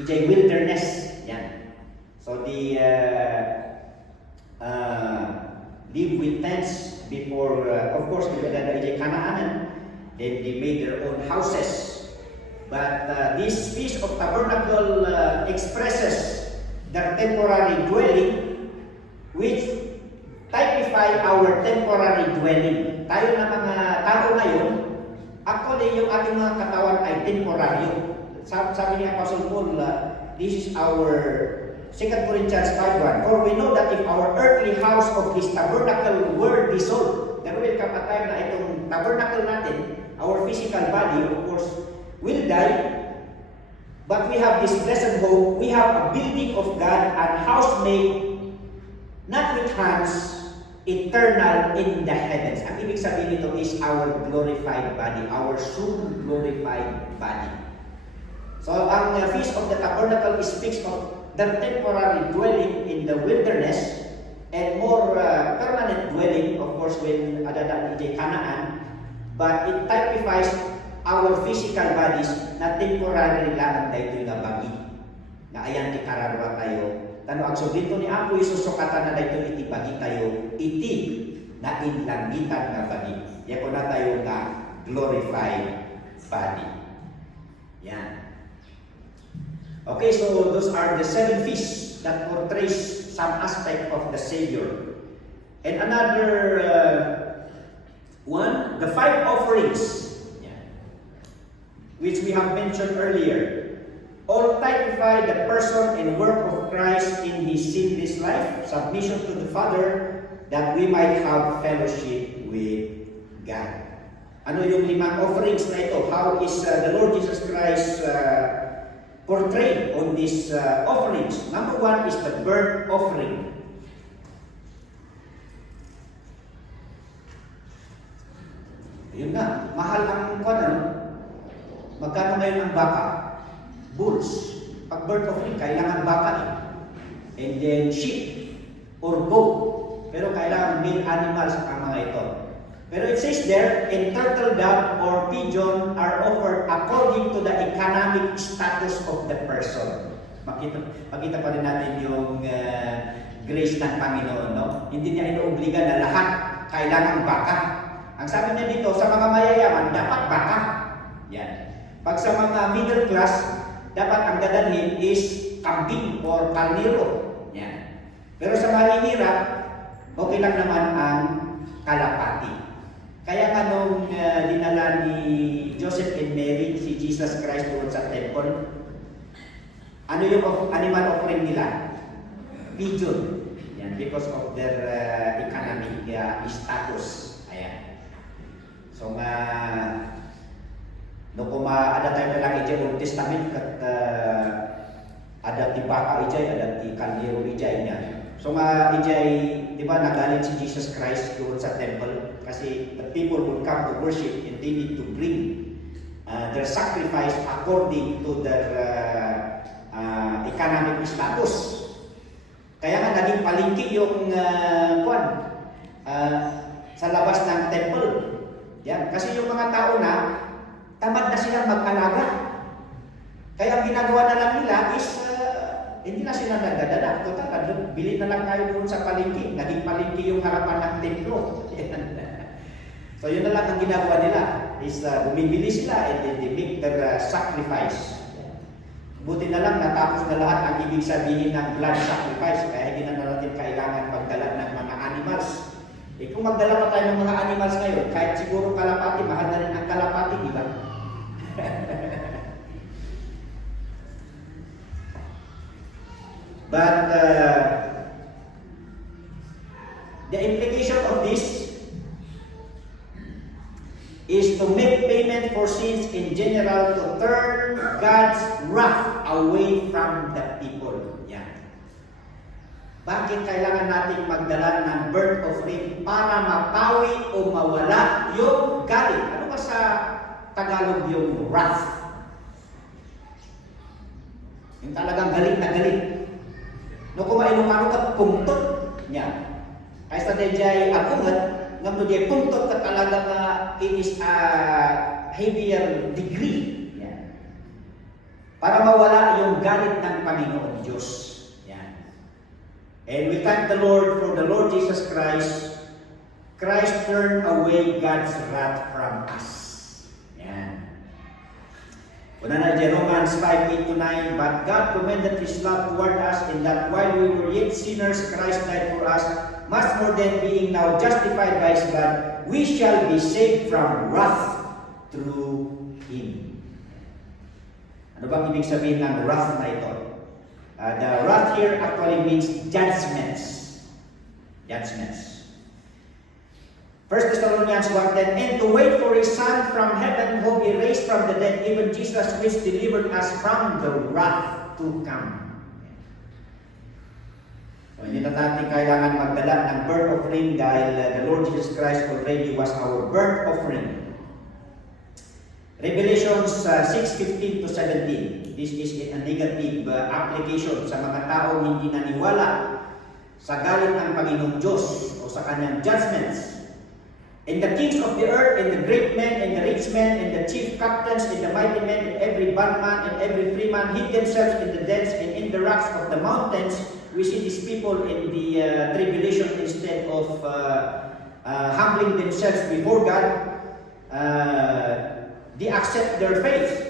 yung wilderness. Yan. So the live with tents before, of course, yung Kanaanan, then they made their own houses. But this Feast of Tabernacle expresses their temporary dwelling, which typify our temporary dwelling. Tayo na mga tao ngayon, actually yung ating mga katawan ay temporaryo. Sabi ni Apostle Paul, this is our 2 Corinthians 5:1. For we know that if our earthly house of His tabernacle were dissolved, there will come a time na itong tabernacle natin, our physical body, of course, will die, but we have this blessed hope. We have a building of God and house made not with hands, eternal in the heavens. Ang ibig sabihin nito is our glorified body, our soon glorified body. So ang Feast of the Tabernacle speaks of the temporary dwelling in the wilderness, and more permanent dwelling, of course, when adadan iti Canaan, but it typifies our physical bodies na temporary lang daytoy nga bagi. Na ayan ti kararwa tayo. Tano ang dito ni Apo Isus sukatan na daytoy iti bagi tayo, iti na inlangitan nga bagi. Yako na tayo na glorified body. Yan. Okay, so those are the 7 feasts that portrays some aspect of the Savior. And another one, the 5 offerings, which we have mentioned earlier, all typify the person and work of Christ in His sinless life, submission to the Father, that we might have fellowship with God. Ano yung 5 offerings na ito? How is the Lord Jesus Christ portrayed on these offerings? Number 1 is the burnt offering. Yun nga, mahal ang ano? Magkano ngayon ang baka? Bulls. Pag burnt offering, kailangan baka eh. And then sheep or goat. Pero kailangan male animals ang mga ito. Pero it says there, and turtle dove or pigeon are offered according to the economic status of the person. Makita pa rin natin yung grace ng Panginoon, no? Hindi niya inuobliga na lahat kailangan baka. Ang sabi niya dito, sa mga mayayaman, dapat baka. Yan. Pag sa mga middle class, dapat ang dadalhin is kambing or karniro. Yan. Pero sa mahihirap, okay lang naman ang kalapati. Kaya nga nung dinala ni Joseph and Mary si Jesus Christ doon sa temple, ano yung animal offering nila? Pigeon. Yan, because of their economic status. Ayan. So nga, no kung ada tayo na lang ijay Old Testament kat ada ti baka ijay, ada ti kaldero ijay niya. So nga ijay, di ba nagaling si Jesus Christ doon sa temple kasi the people would come to worship and they need to bring their sacrifice according to their economic status. Kaya nga naging palengke yung sa labas ng temple. Yan. Kasi yung mga tao na tamad na silang mag-alaga. Kaya ang ginagawa na lang nila is hindi na sila nagdadala. Total, bili na lang tayo doon sa palengke. Naging palengke yung harapan ng templo. So yun na lang ang ginagawa nila is bumibili sila and then they make their sacrifice. Buti na lang natapos na lahat ang ibig sabihin ng blood sacrifice. Kaya hindi na natin kailangan magdala ng mga animals. Eh kung magdala pa tayo ng mga animals ngayon, kahit siguro kalapati, mahal na rin ang kalapati, di ba? But the implication of this is to make payment for sins in general, to turn God's wrath away from the people. Yan. Bakit kailangan nating magdala ng burnt offering? Para mapawi o mawala yung galit. Ano ba sa Tagalog yung wrath? Yung talagang galit na galit. No kung mainukano ka, pungtot niya. Kaya sa dejay agungat, nga mo diya pungtot ka talaga nga it is a heavier degree. Yan. Para mawala yung galit ng Panginoon Diyos. Yan. And we thank the Lord for the Lord Jesus Christ. Christ turned away God's wrath from us. Yan. Una na Romans 5:8-9, but God commended His love toward us in that while we were yet sinners, Christ died for us. Much more than being now justified by His blood, we shall be saved from wrath through Him. Ano bang ibig sabihin ng wrath na ito? The wrath here actually means judgments. Judgments. 1 Thessalonians 1:10, and to wait for His Son from heaven, whom He raised from the dead, even Jesus, which delivered us from the wrath to come. So, hindi na natin kailangan magdala ng burnt offering dahil the Lord Jesus Christ already was our burnt offering. Revelations 6:15-17. This is a negative application sa mga taong hindi naniwala sa galit ng Panginoong Diyos o sa kanyang judgments. And the kings of the earth, and the great men, and the rich men, and the chief captains, and the mighty men, and every bondman, and every free man hid themselves in the dens and in the rocks of the mountains. We see these people in the tribulation, instead of humbling themselves before God, they accept their faith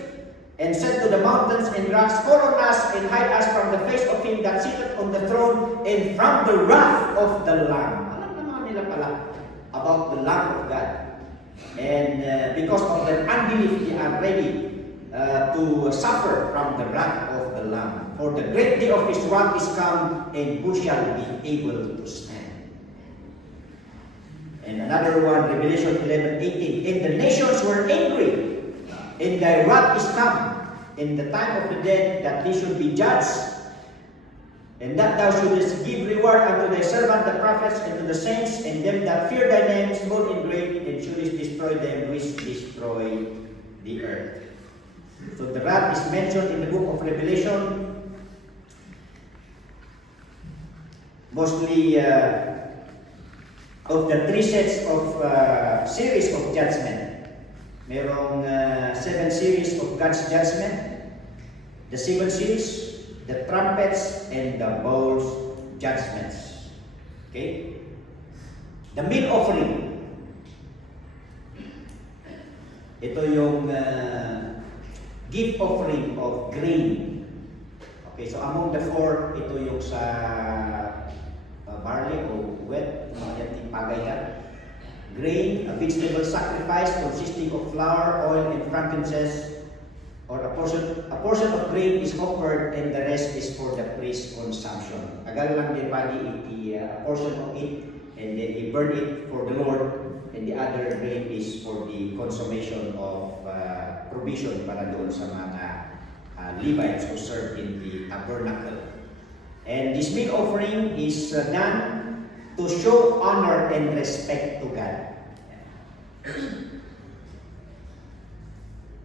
and said to the mountains and rocks, "Fall on us and hide us from the face of him that sitteth on the throne and from the wrath of the Lamb." Alam naman nila pala about the Lamb of God. And because of their unbelief, they are ready to suffer from the wrath of the Lamb. For the great day of his wrath is come, and who shall be able to stand? And another one, Revelation 11:18. And the nations were angry, and thy wrath is come in the time of the dead, that they should be judged, and that thou shouldest give reward unto thy servant the prophets, and to the saints, and them that fear thy name, small and great, and shouldest destroy them which destroy the earth. So the wrath is mentioned in the book of Revelation, mostly of the three sets of series of judgment. Merong 7 series of God's judgment, the 7 seals, the trumpets, and the bowls judgments. Okay? The meal offering. Ito yung gift offering of grain. Okay, so among the 4, ito yung sa barley o wheat, mga pagay ka. Grain, a vegetable sacrifice consisting of flour, oil, and frankincense, or a portion of grain is offered, and the rest is for the priest's consumption. Agal lang din pali a portion of it, and then he burn it for the Lord, and the other grain is for the consummation of provision para doon sa mga Levites who serve in the tabernacle. And this meal offering is done to show honor and respect to God.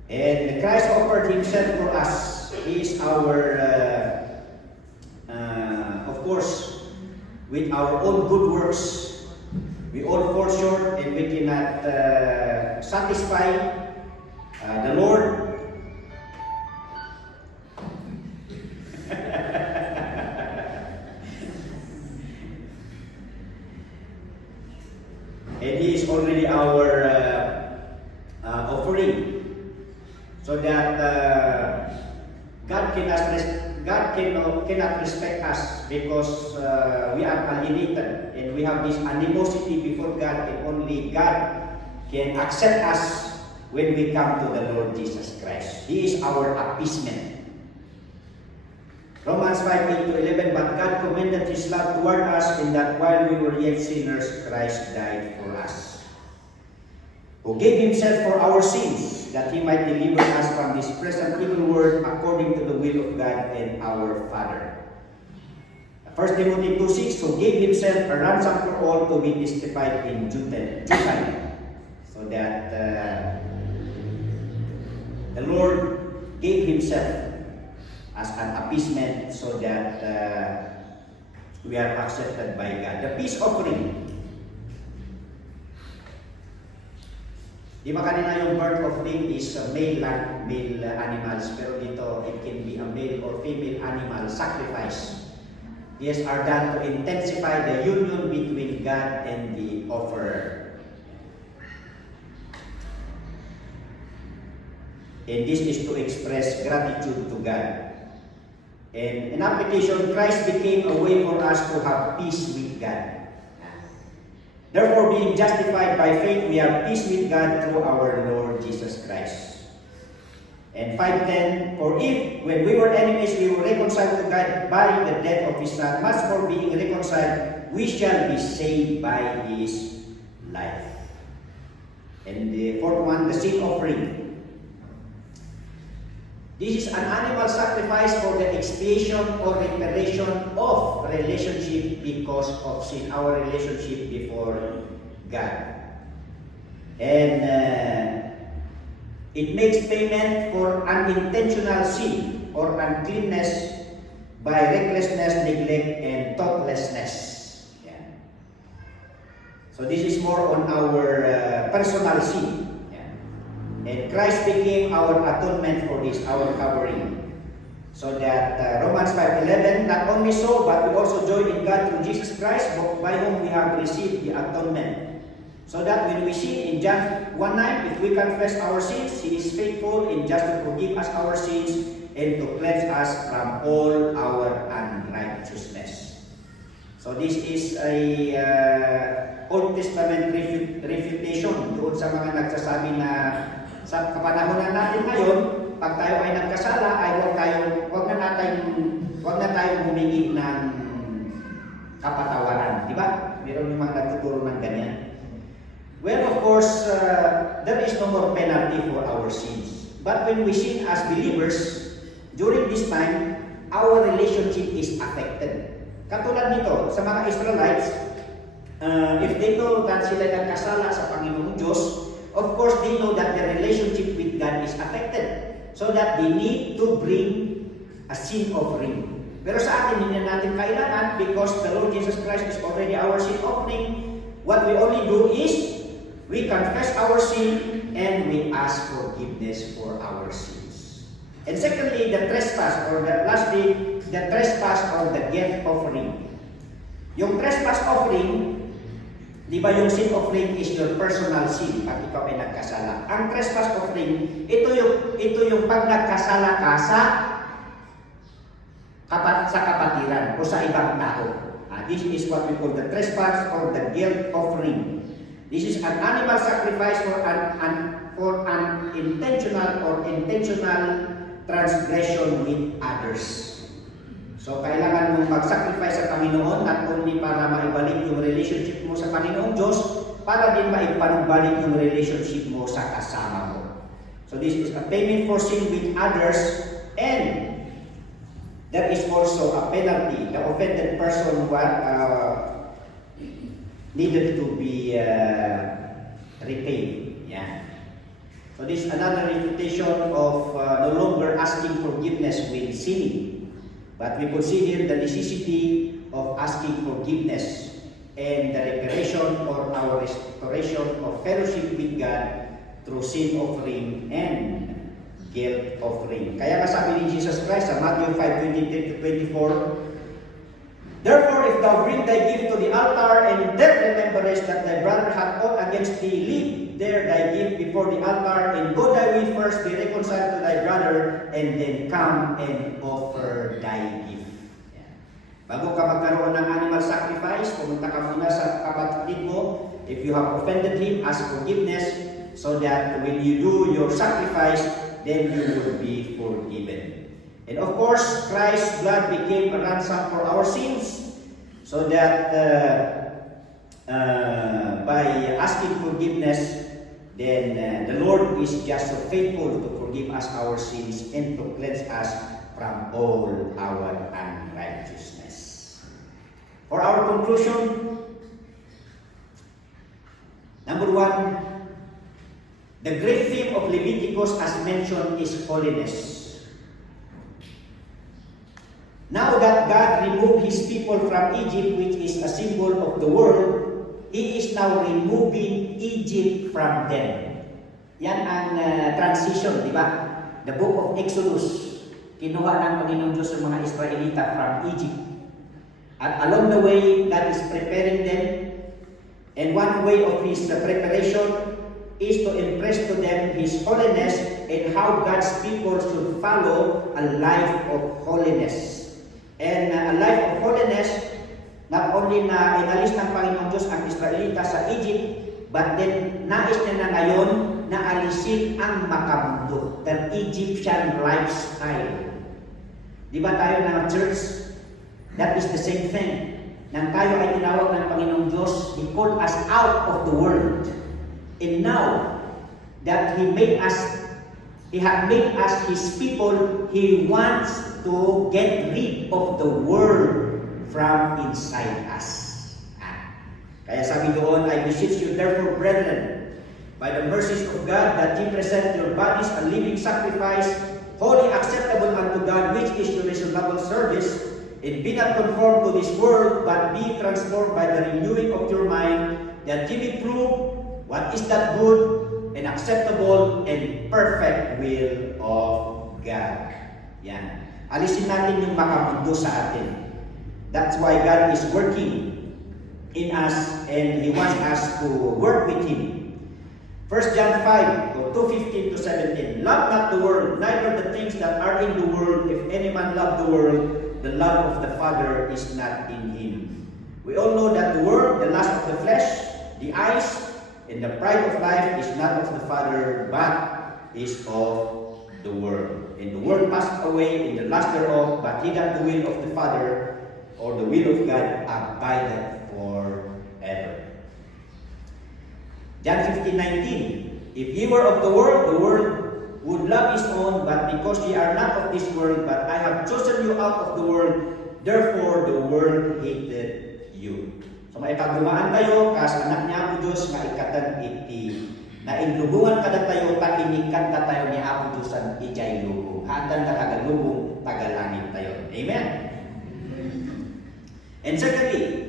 And Christ offered himself for us. He is our, of course, with our own good works, we all fall short and we cannot satisfy the Lord. And He is already our offering. So that God cannot respect us because we are alienated and we have this animosity before God, and only God can accept us when we come to the Lord Jesus Christ. He is our appeasement. Romans 5:8-11, but God commended His love toward us in that while we were yet sinners, Christ died for us, who gave Himself for our sins, that He might deliver us from this present evil world according to the will of God and our Father. 1 Timothy 2:6, who gave Himself a ransom for all, to be testified in due time. So that the Lord gave Himself as an appeasement so that we are accepted by God. The peace offering. Di ba kanina yung burnt offering is male animals, pero dito it can be a male or female animal sacrifice. These are done to intensify the union between God and the offerer. And this is to express gratitude to God. And in application, Christ became a way for us to have peace with God. Therefore, being justified by faith, we have peace with God through our Lord Jesus Christ. And 5:10, for if, when we were enemies, we were reconciled to God by the death of His Son, much more being reconciled, we shall be saved by His life. And the fourth one, the sin offering. This is an animal sacrifice for the expiation or reparation of relationship because of sin, our relationship before God. And it makes payment for unintentional sin or uncleanness by recklessness, neglect, and thoughtlessness. So this is more on our personal sin. Yeah. And Christ became our atonement for this, our covering. So that Romans 5:11, not only so, but we also join in God through Jesus Christ, by whom we have received the atonement. So that when we sin in John 1:9, if we confess our sins, He is faithful and just to forgive us our sins and to cleanse us from all our unrighteousness. So this is a Old Testament refutation doon sa mga nagsasabi na sa kapanahonan natin ngayon, pag tayo ay nagkasala, ay wag na tayong humingi ng kapatawaran, di ba? Meron yung mga nagtuturo ng ganyan. Well, of course, there is no more penalty for our sins. But when we sin as believers, during this time, our relationship is affected. Katulad nito, sa mga Israelites, if they know that sila nagkasala sa Panginoong Diyos, of course, they know that their relationship with God is affected. So that they need to bring a sin offering. Pero sa atin, hindi na natin kailangan because the Lord Jesus Christ is already our sin offering. What we only do is, we confess our sin and we ask forgiveness for our sins. And secondly, the trespass or lastly, the trespass or the guilt offering. Yung trespass offering, di ba yung sin offering is your personal sin pag ikaw ay nagkasala. Ang trespass offering, ito yung pag nagkasala ka sa kapatiran o sa ibang tao. This is what we call the trespass or the guilt offering. This is an animal sacrifice for an intentional transgression with others. So, kailangan mong mag-sacrifice sa Panginoon not only para maibalik yung relationship mo sa Panginoong Diyos, para din maipanubalik yung relationship mo sa kasama mo. So, this is a payment for sin with others, and there is also a penalty. The offended person needed to be repaid. Yeah. So this is another refutation of no longer asking forgiveness when sinning. But we consider the necessity of asking forgiveness and the reparation or our restoration of fellowship with God through sin offering and guilt offering. Kaya nga sabi ni Jesus Christ sa Matthew 5:23-24, therefore, if thou bring thy gift to the altar, and there rememberest that thy brother hath aught against thee, leave there thy gift before the altar, and go thy way first, be reconciled to thy brother, and then come and offer thy gift. Bago ka magkaroon ng animal sacrifice, pumunta ka muna sa kapatid mo. If you have offended him, ask forgiveness, so that when you do your sacrifice, then you will be forgiven. And of course, Christ's blood became a ransom for our sins, so that by asking forgiveness, then the Lord is just so faithful to forgive us our sins and to cleanse us from all our unrighteousness. For our conclusion, number one, the great theme of Leviticus, as mentioned, is holiness. Now that God removed His people from Egypt, which is a symbol of the world, He is now removing Egypt from them. Yan ang transition, di ba? The book of Exodus, kinuha ng Panginoon Diyos ang mga Israelita from Egypt. At along the way, God is preparing them. And one way of His preparation is to impress to them His holiness and how God's people should follow a life of holiness. And a life of holiness, not only na inalis ng Panginoong Diyos ang Israelita sa Egypt, but then nais niya na ngayon na alisin ang makamundo, the Egyptian lifestyle. Di ba tayo na church? That is the same thing. Nang tayo ay tinawag ng Panginoong Diyos, He called us out of the world. And now that He had made us His people, He wants to get rid of the world from inside us. Kaya sabi doon, I beseech you therefore, brethren, by the mercies of God, that ye present your bodies a living sacrifice, wholly acceptable unto God, which is your reasonable service, and be not conformed to this world, but be transformed by the renewing of your mind, that ye may prove what is that good and acceptable and perfect will of God. Yan. Alisin natin yung makamundo sa atin. That's why God is working in us and He wants us to work with Him. 1 John 5, 2:15 to 17. Love not the world, neither the things that are in the world. If any man love the world, the love of the Father is not in him. We all know that the world, the lust of the flesh, the eyes, and the pride of life is not of the Father, but is of the world. And the world passed away in the lust thereof, but he that the will of the Father, or the will of God, abideth forever. John 15:19. If ye were of the world would love his own, but because ye are not of this world, but I have chosen you out of the world, therefore the world hated you. So maipagdumaan tayo, kas anak niya Apo Diyos, nga ikatan iti, na inlubungan kada tayo, takinikan ka tayo ni Apo Diyos ang ijay lubong. Hatan na tagalubong, tagalangit tayo. Amen? And secondly,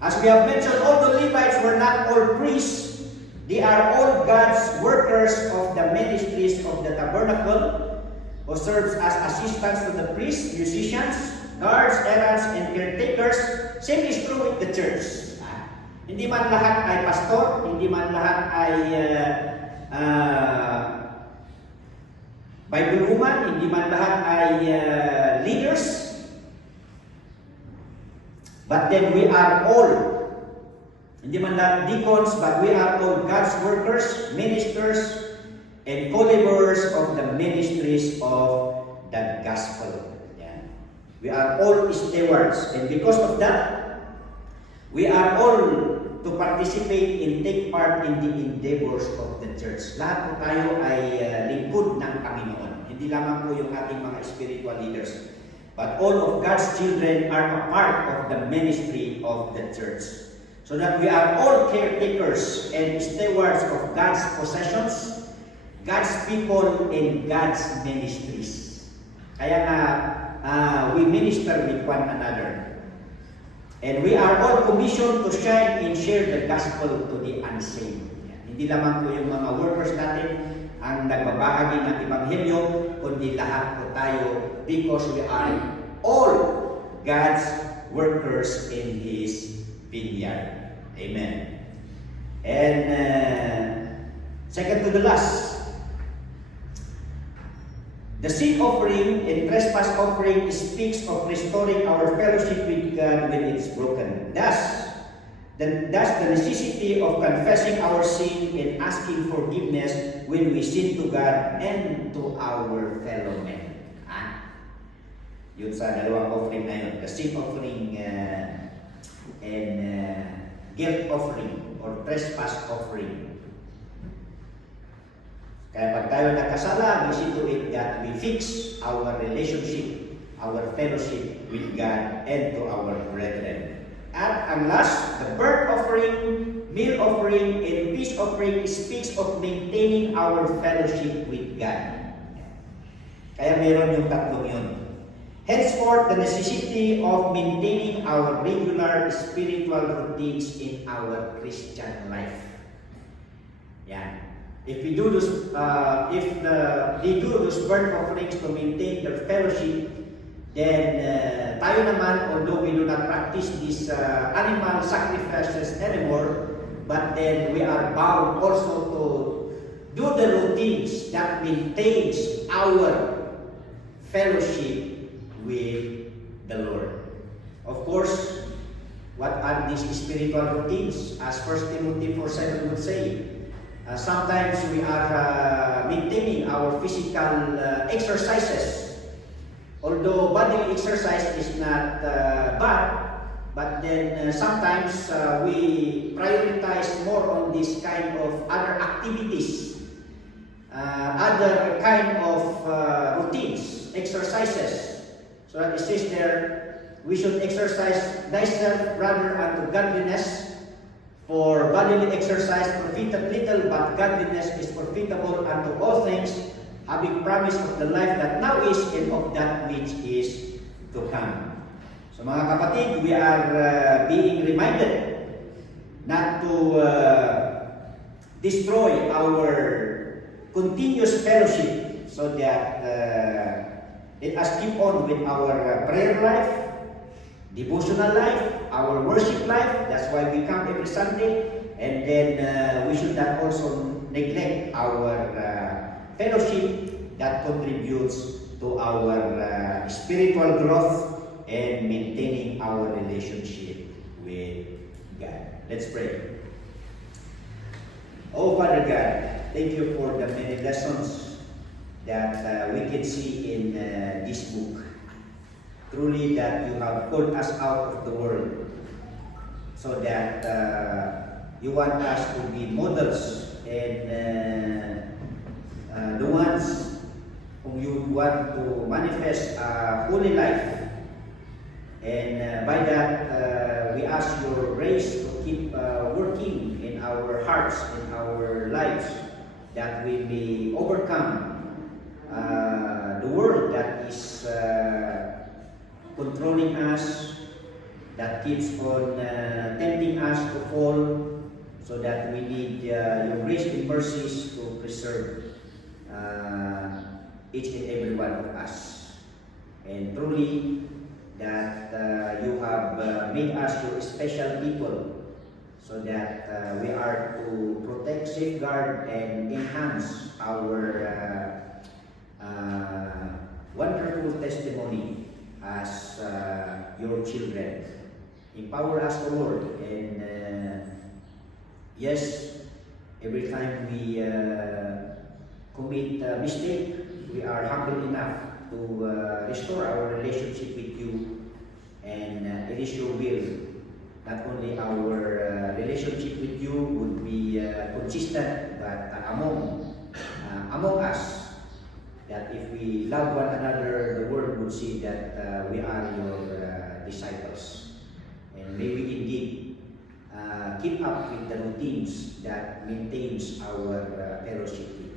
as we have mentioned, all the Levites were not all priests. They are all God's workers of the ministries of the tabernacle, who serves as assistants to the priests, musicians, guards, heralds, and caretakers. Same is true with the church. Hindi man lahat ay pastor, hindi man lahat ay Bible woman, hindi man lahat ay leaders. But then we are all, hindi man lang deacons, but we are all God's workers, ministers, and co-laborers of the ministries of the gospel. Yeah. We are all stewards, and because of that, we are all to participate and take part in the endeavors of the church. Lahat po tayo ay lingkod ng Panginoon. Hindi lamang po yung ating mga spiritual leaders, but all of God's children are a part of the ministry of the church. So that we are all caretakers and stewards of God's possessions, God's people, and God's ministries. Kaya nga, we minister with one another. And we are all commissioned to shine and share the gospel to the unsaved. Hindi lamang po yung mga workers natin ang nagbabahagi ng Ebanghelyo, kundi lahat po tayo, because we are all God's workers in His vineyard. Amen. And second to the last, the sin offering and trespass offering speaks of restoring our fellowship with God when it's broken. Thus the necessity of confessing our sin and asking forgiveness when we sin to God and to our fellow men. Yun sa dalawang offering na yun. The sin offering and guilt offering or trespass offering. Kaya pag tayo nagkasala, we see to it that we fix our relationship, our fellowship with God and to our brethren. At ang last, the burnt offering, meal offering, and peace offering speaks of maintaining our fellowship with God. Kaya meron yung tatlong yun. Henceforth, the necessity of maintaining our regular spiritual routines in our Christian life. Yeah. If we do those, they do those burnt offerings to maintain their fellowship, then tayo naman, although we do not practice these animal sacrifices anymore, but then we are bound also to do the routines that maintains our fellowship with the Lord. Of course, what are these spiritual routines? As 1 Timothy 4:7 would say, sometimes we are maintaining our physical exercises. Although bodily exercise is not bad, but then sometimes we prioritize more on this kind of other activities, other kind of routines, exercises. So that it says there, we should exercise thyself rather unto godliness, for bodily exercise profiteth little, but godliness is profitable unto all things, having promise of the life that now is and of that which is to come. So mga kapatid, we are being reminded not to destroy our continuous fellowship, so that let us keep on with our prayer life, devotional life, our worship life. That's why we come every Sunday. And then we should not also neglect our fellowship that contributes to our spiritual growth and maintaining our relationship with God. Let's pray. Oh, Father God, thank you for the many lessons that we can see in this book. Truly that you have called us out of the world, so that you want us to be models and the ones whom you want to manifest a holy life. And by that, we ask your grace to keep working in our hearts, in our lives, that we may overcome the world that is controlling us, that keeps on tempting us to fall, so that we need your grace and mercies to preserve each and every one of us. And truly, that you have made us your special people, so that we are to protect, safeguard, and enhance our wonderful testimony as your children. Empower us, O Lord, and yes, every time we commit a mistake, we are humble enough to restore our relationship with you, and it is your will. Not only our relationship with you would be consistent, but among us, that if we love one another, the world would see that we are your disciples. And may we indeed keep up with the routines that maintains our fellowship with